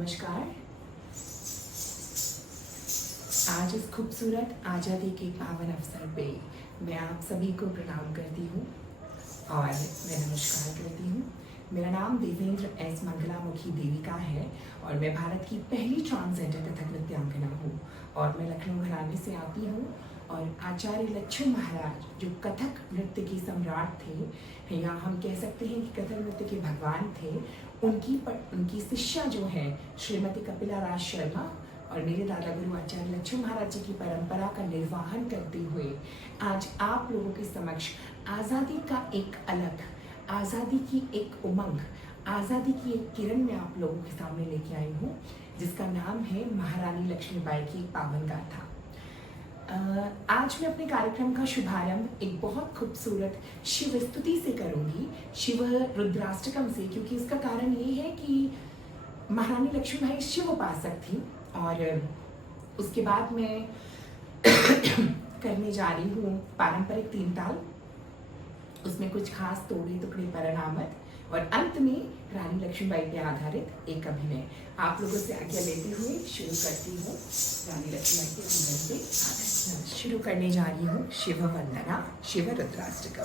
नमस्कार। आज इस खूबसूरत आज़ादी के पावन अवसर पे मैं आप सभी को प्रणाम करती हूँ और मैं नमस्कार करती हूँ। मेरा नाम देवेंद्र एस मंगलामुखी देविका है और मैं भारत की पहली ट्रांसजेंडर कथक नृत्यांगना हूँ और मैं लखनऊ घराने से आती हूँ। और आचार्य लक्ष्मण महाराज जो कथक नृत्य के सम्राट थे, या हम कह सकते हैं कि कथक नृत्य के भगवान थे, उनकी शिष्या जो है श्रीमती कपिला राज शर्मा और मेरे दादा गुरु आचार्य लक्ष्मण महाराज जी की परंपरा का निर्वहन करते हुए आज आप लोगों के समक्ष आज़ादी का एक अलग, आज़ादी की एक उमंग, आज़ादी की एक किरण में आप लोगों के सामने लेके आई हूँ, जिसका नाम है महारानी लक्ष्मीबाई की एक पावन गाथा। आज मैं अपने कार्यक्रम का शुभारंभ एक बहुत खूबसूरत शिव स्तुति से करूंगी, शिव रुद्राष्टकम से, क्योंकि इसका कारण ये है कि महारानी लक्ष्मीबाई शिव उपासक थी। और उसके बाद मैं करने जा रही हूँ पारंपरिक तीन ताल, उसमें कुछ खास तोड़े टुकड़े परिणामत और अंत में रानी लक्ष्मीबाई पे आधारित एक अभिनय। आप लोगों से आज्ञा लेते हुए शुरू करती हूँ रानी लक्ष्मीबाई के अभिनय से। शुरू करने जा रही हूँ शिव वंदना, शिव रुद्राष्टकम।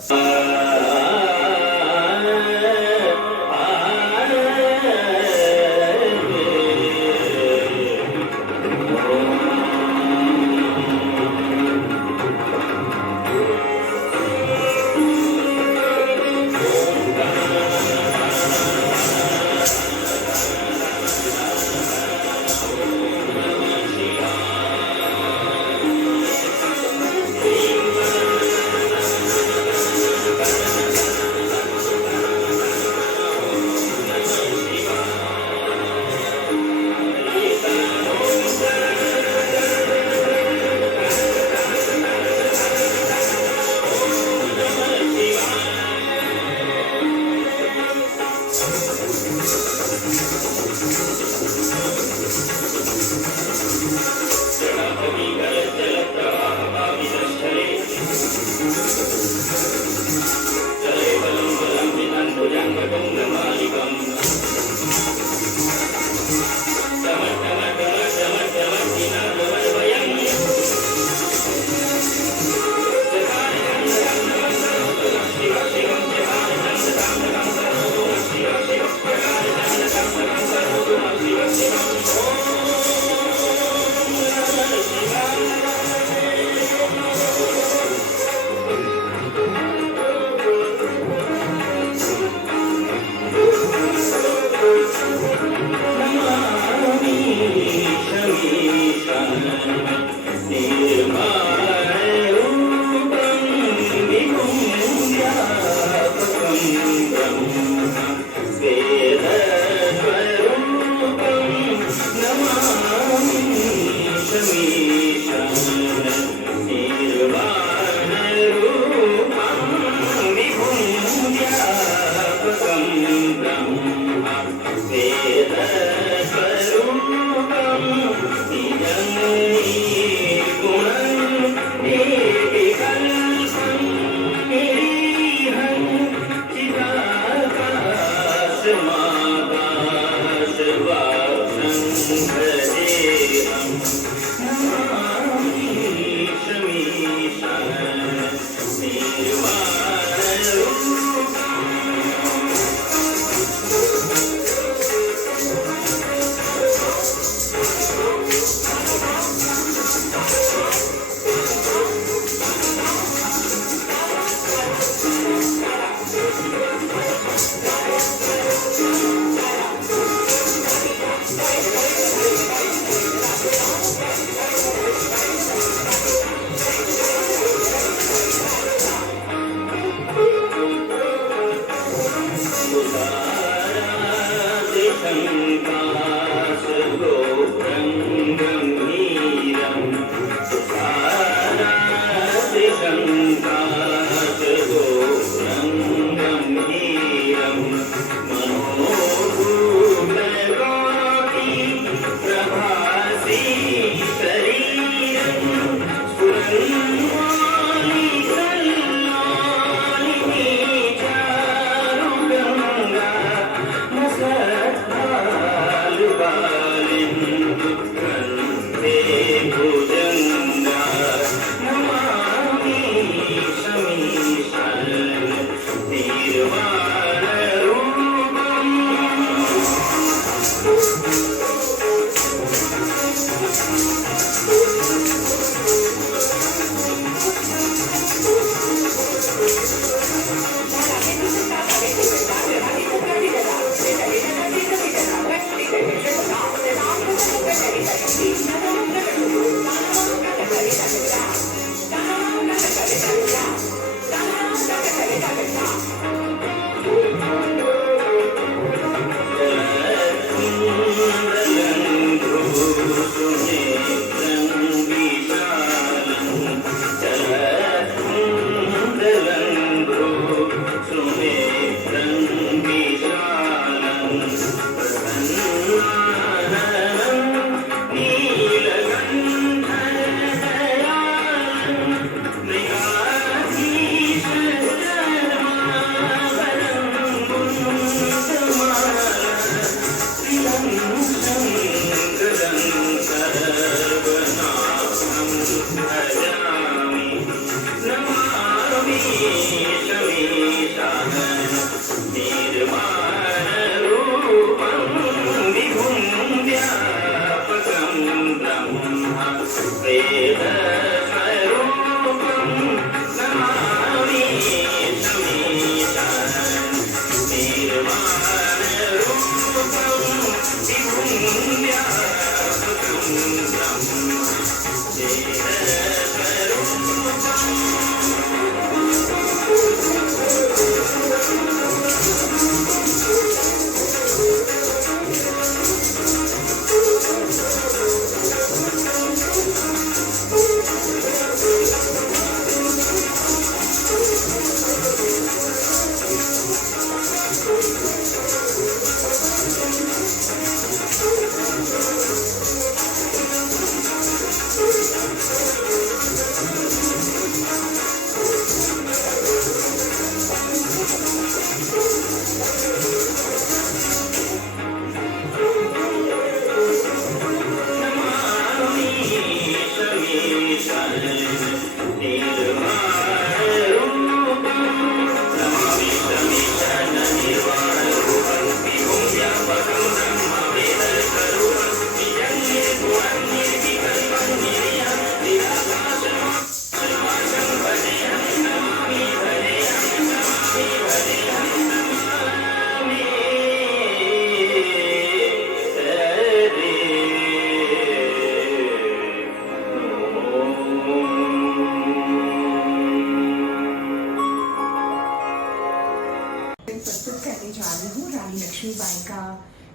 प्रस्तुत करने जा रही हूँ रानी लक्ष्मीबाई का।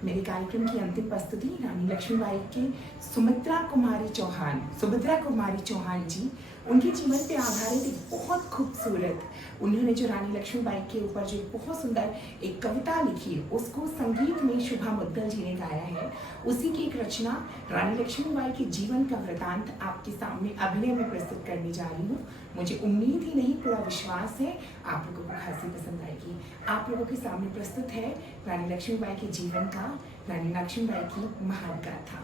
मेरे कार्यक्रम की अंतिम प्रस्तुति रानी लक्ष्मीबाई के सुभद्रा कुमारी चौहान जी, उनके जीवन पे आधारित एक बहुत खूबसूरत, उन्होंने जो रानी लक्ष्मीबाई के ऊपर जो बहुत सुंदर एक कविता लिखी, उसको संगीत में शुभा मुद्गल जी ने गाया है। उसी की एक रचना रानी लक्ष्मीबाई के जीवन का वृतांत आपके सामने अभिनय में प्रस्तुत करने जा रही हूँ। मुझे उम्मीद ही नहीं, पूरा विश्वास है आप लोगों को खासी पसंद आएगी। आप लोगों के सामने प्रस्तुत है रानी लक्ष्मीबाई के जीवन का, रानी लक्ष्मीबाई की महान गाथा।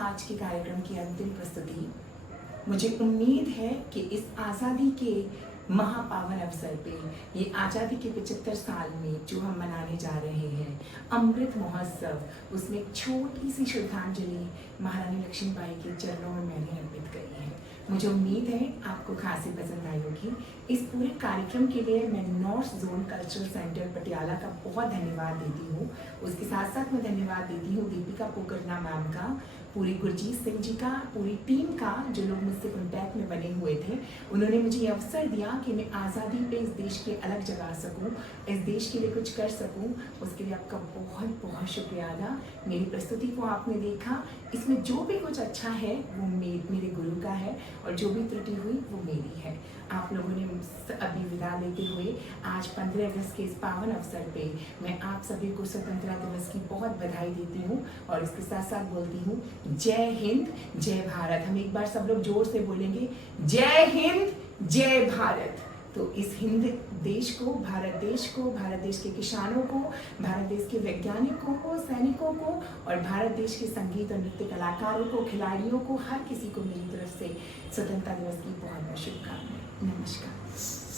आज के कार्यक्रम की अंतिम प्रस्तुति। मुझे उम्मीद है कि इस आज़ादी के महापावन अवसर पे, ये आज़ादी के 75 साल में जो हम मनाने जा रहे हैं अमृत महोत्सव, उसमें एक छोटी सी श्रद्धांजलि महारानी लक्ष्मीबाई के चरणों में मैंने अर्पित करी है। मुझे उम्मीद है आपको खासी पसंद आई होगी। इस पूरे कार्यक्रम के लिए मैं north zone cultural centre Patiala का बहुत धन्यवाद देती हूँ। उसके साथ साथ मैं धन्यवाद देती हूँ दीपिका पोकरना मैम का, पूरी गुरजीत सिंह जी का, पूरी टीम का, जो लोग मुझसे कॉन्टैक्ट में बने हुए थे। उन्होंने मुझे ये अवसर दिया कि मैं आज़ादी पे इस देश के अलग जगा सकूं, इस देश के लिए कुछ कर सकूं। उसके लिए आपका बहुत बहुत शुक्रिया अदा। मेरी प्रस्तुति को आपने देखा, इसमें जो भी कुछ अच्छा है वो मेरे गुरु का है, और जो भी त्रुटि हुई वो मेरी है। आप लोगों ने मुझसे अभी विदा लेते हुए आज 15 अगस्त के इस पावन अवसर पे मैं आप सभी को स्वतंत्रता दिवस की बहुत बधाई देती हूँ, और इसके साथ साथ बोलती हूँ जय हिंद जय भारत। हम एक बार सब लोग जोर से बोलेंगे जय हिंद जय भारत। तो इस हिंद देश को, भारत देश के किसानों को, भारत देश के वैज्ञानिकों को, सैनिकों को, और भारत देश के संगीत और नृत्य कलाकारों को, खिलाड़ियों को, हर किसी को मेरी तरफ से स्वतंत्रता दिवस की बहुत बहुत शुभकामनाएं। नमस्कार।